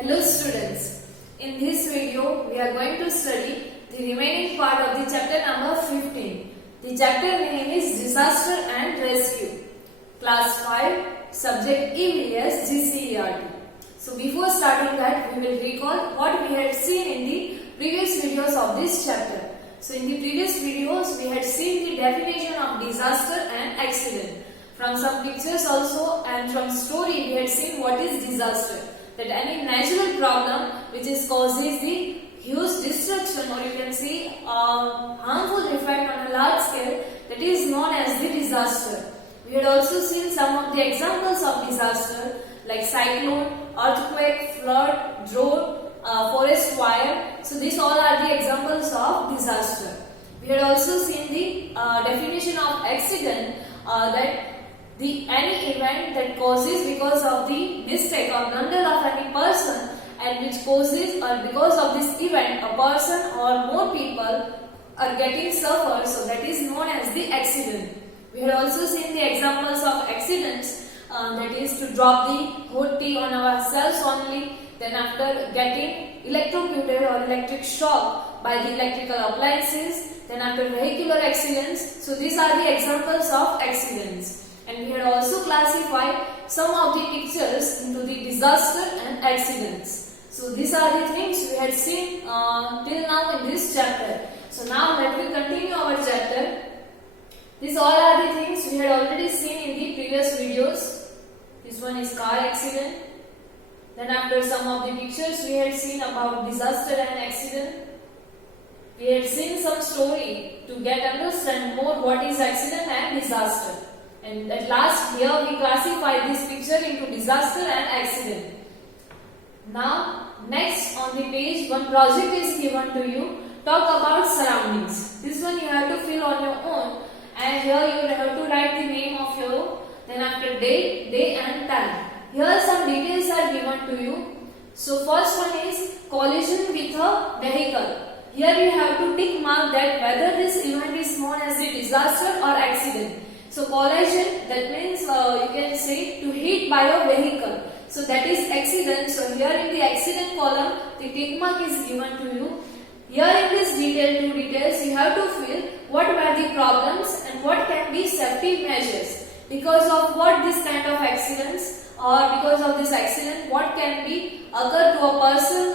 Hello students, in this video we are going to study the remaining part of the chapter number 15. The chapter name is Disaster and Rescue. Class 5, subject EVS GCERT. So before starting that, we will recall what we had seen in the previous videos of this chapter. So in the previous videos we had seen the definition of disaster and accident. From some pictures also and from story we had seen what is disaster. That any natural problem which is causes the huge destruction, or you can see harmful effect on a large scale, that is known as the disaster. We had also seen some of the examples of disaster like cyclone, earthquake, flood, drought, forest fire. So these all are the examples of disaster. We had also seen the definition of accident, that any event that causes because of the mistake or blunder of any person, and which causes or because of this event a person or more people are getting suffered, so that is known as the accident. We had also seen the examples of accidents, that is to drop the hot tea on ourselves only, then after getting electrocuted or electric shock by the electrical appliances, then after vehicular accidents. So these are the examples of accidents. And we had also classified some of the pictures into the disaster and accidents. So these are the things we had seen till now in this chapter. So now let me continue our chapter. These all are the things we had already seen in the previous videos. This one is car accident. Then after some of the pictures we had seen about disaster and accident. We had seen some story to get understand more what is accident and disaster. And at last here we classify this picture into disaster and accident. Now next on the page one project is given to you. Talk about surroundings. This one you have to fill on your own, and here you have to write the name of your, then after date, day and time. Here some details are given to you. So first one is collision with a vehicle. Here you have to tick mark that whether this event is known as the disaster or accident. So collision, that means you can say to hit by a vehicle. So that is accident. So here in the accident column, the tick mark is given to you. Here in this two details, you have to fill what were the problems and what can be safety measures. Because of what this kind of accidents, or because of this accident, what can be occur to a person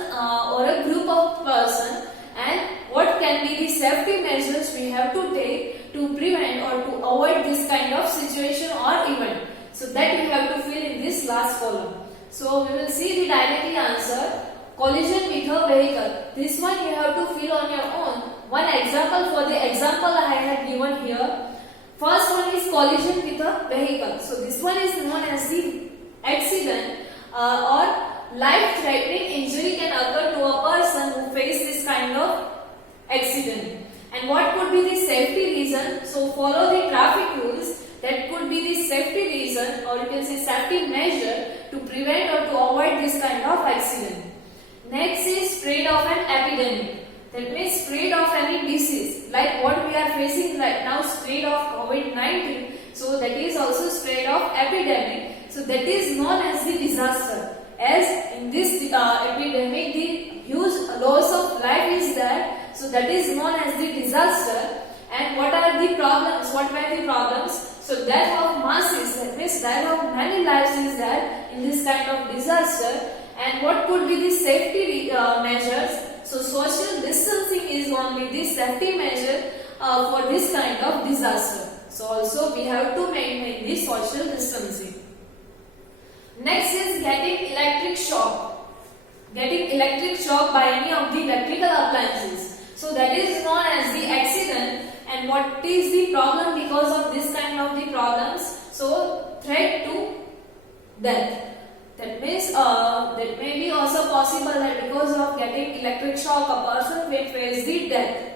or a group of person, and what can be the safety measures we have to take to prevent or to avoid this kind of situation or event. So that you have to fill in this last column. So we will see the directly answer. Collision with a vehicle. This one you have to fill on your own. One example for the example I have given here. First one is collision with a vehicle. So this one is known as the accident or life-threatening injury can occur to a person who face this kind of accident. And what could be the safety reason? So follow the traffic rules. That could be the safety reason, or you can say safety measure to prevent or to avoid this kind of accident. Next is spread of an epidemic. That means spread of any disease, like what we are facing right now, spread of COVID-19. So that is also spread of epidemic. So that is known as the disaster. As in this epidemic, the huge loss of life is there. So that is known as the disaster. And what are the problems? What were the problems? So death of masses, that means death of many lives is there in this kind of disaster. And what could be the safety measures? So social distancing is only the safety measure for this kind of disaster. So also we have to maintain the social distancing. Next is getting electric shock. Getting electric shock by any of the electrical appliances. So that is known as the accident. And what is the problem because of this kind of the problems? So threat to death. That means that may be also possible that because of getting electric shock a person will face the death.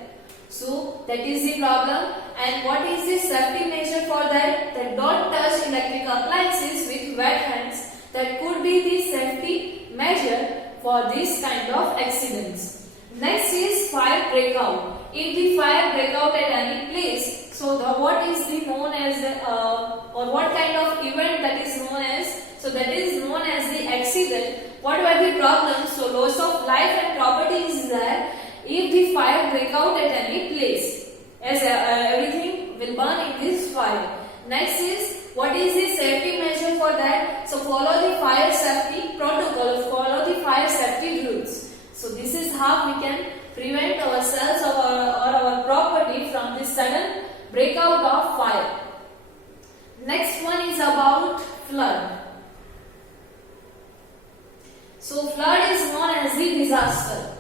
So that is the problem. And what is the safety measure for that? That don't touch electric appliances with wet hands. That could be the safety measure for this kind of accidents. Next is fire breakout. If the fire break out at any place, so what is the known as or what kind of event that is known as? So that is known as the accident what were the problems? So loss of life and property is there if the fire break out at any place, as everything will burn in this fire. Next is, what is the safety measure for that? So follow the fire safety protocol, follow the fire safety rules. So this is how we can prevent ourselves or our property from this sudden breakout of fire. Next one is about flood. So flood is known as the disaster.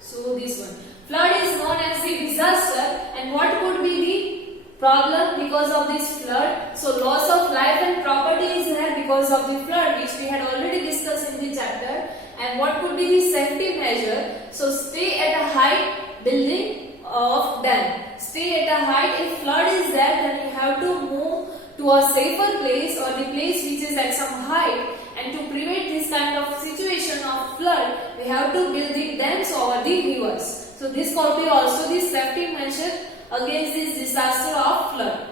So this one, flood is known as the disaster, and what could be the problem because of this flood? So loss of life and property is there because of the flood, which we had already discussed in the chapter. And what could be the safety measure? So stay at a height building of dam. Stay at a height. If flood is there, then you have to move to a safer place or the place which is at some height. And to prevent this kind of situation of flood, we have to build the dams over the rivers. So this could be also the safety measure against this disaster of flood.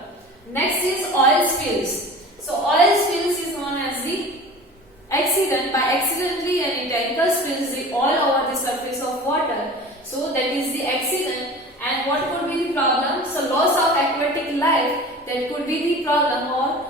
Next is oil spills. So oil spills is known as the accident by accidentally any tanker spills the oil over the surface of water. So that is the accident. And what could be the problem? So loss of aquatic life, that could be the problem, or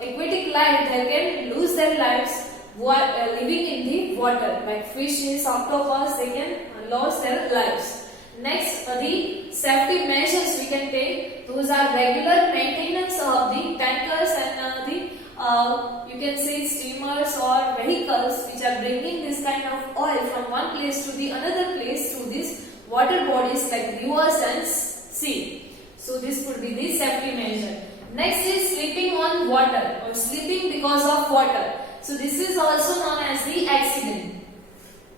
aquatic life, they can lose their lives living in the water, like fishes, octopus, they can lose their lives. Next, the safety measures we can take, those are regular maintenance of the tankers and you can say steamers or vehicles which are bringing this kind of oil from one place to the another place through these water bodies like rivers and sea. So this could be the safety measure. Next is sleeping on water or sleeping because of water. So this is also known as the accident.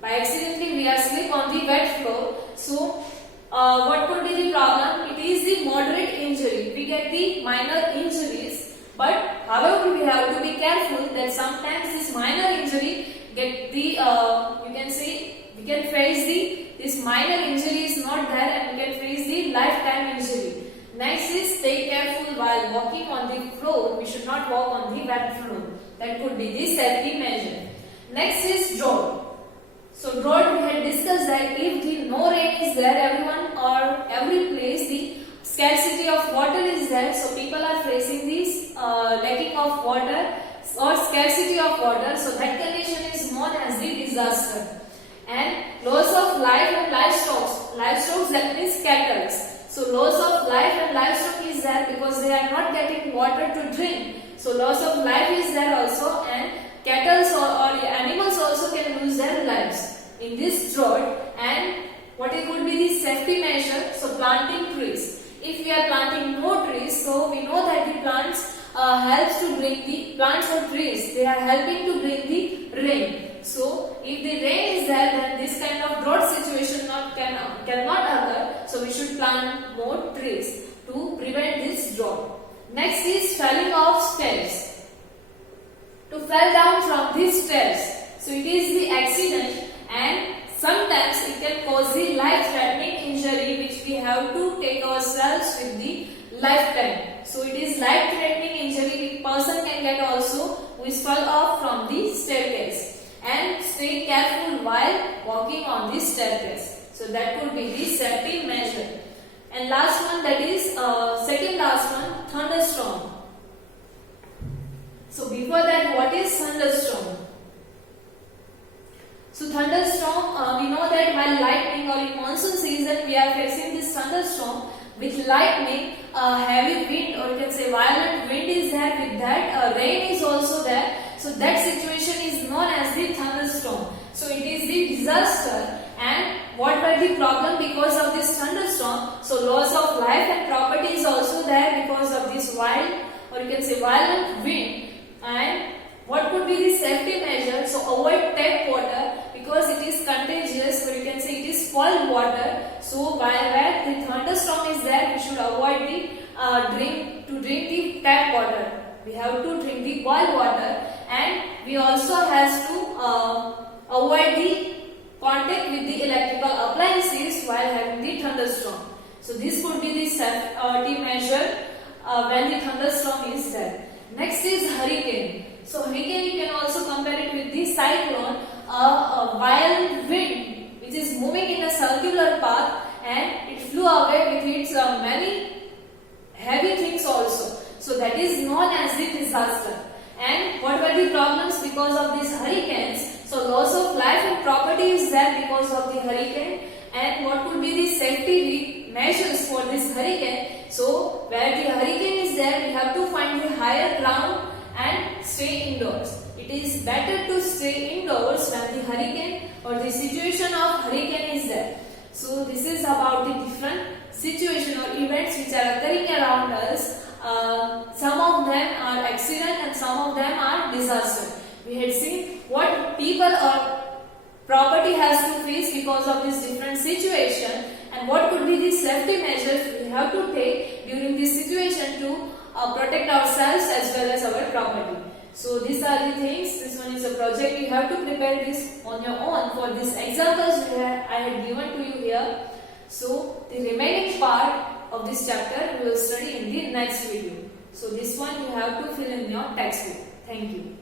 By accidentally we are sleep on the wet floor. So what could be the problem? It is the moderate injury. We get the minor injuries, but however we have to be careful that sometimes this minor injury get the you can say we can face this minor injury is not there and we can face the lifetime injury. Next is stay careful while walking on the floor. We should not walk on the wet floor. That could be the safety measure. Next is drought. So drought, we had discussed that if the no rain is there, everyone or every place, the scarcity of water is there. So people are facing this lacking of water or scarcity of water. So that condition is known as the disaster. And loss of life and livestock. Livestock, that means cattle. So loss of life and livestock is there because they are not getting water to drink. So loss of life is there also, and cattle or animals also can lose their lives in this drought. And what it could be the safety measure? So planting trees. If we are planting more trees, so we know that the plants helps to bring the plants or trees. They are helping to bring the rain. So if the rain is there, then this kind of drought situation cannot occur. So we should plant more trees to prevent this drought. Next is falling off stairs. To fall down from these stairs. So it is the accident, and sometimes it can cause the life-threatening injury which we have to take ourselves with the lifetime. So it is life-threatening injury the person can get also who is fall off from the staircase. And stay careful while walking on the staircase. So that could be the safety measure. And last one, that is second last one, thunderstorm. So before that, what is thunderstorm? So thunderstorm, we know that while lightning or in monsoon season we are facing this thunderstorm with lightning, heavy wind or you can say violent wind is there, with that rain is also there. So that situation is known as the thunderstorm. So it is the disaster. And what were the problem because of this thunderstorm? So loss of life and property is also there because of this wild or you can say violent wind. And what could be the safety measure? So avoid tap water because it is contagious, or you can say it is cold water. So while the thunderstorm is there, we should avoid the drink the tap water. We have to drink the boiled water, and we also have to avoid the contact with the electrical appliances while having the thunderstorm. So this could be the safety measure when the thunderstorm is there. Next is hurricane. So hurricane you can also compare it with the cyclone, a wild wind which is moving in a circular path and it flew away with its many heavy things also. So that is known as the disaster. And what were the problems because of these hurricanes? So loss of life and property is there because of the hurricane. And what could be the safety measures for this hurricane? So where the hurricane is there, we have to find the higher ground and stay indoors. It is better to stay indoors when the hurricane or the situation of hurricane is there. So this is about the different situation or events which are occurring around us. Some of them are accident and some of them are disaster. We had seen what people or property has to face because of this different situation and what could be the safety measures we have to take during this situation to protect ourselves as well as our property. So these are the things. This one is a project. You have to prepare this on your own for these examples I had given to you here. So the remaining part of this chapter we will study in the next video. So this one you have to fill in your textbook. Thank you.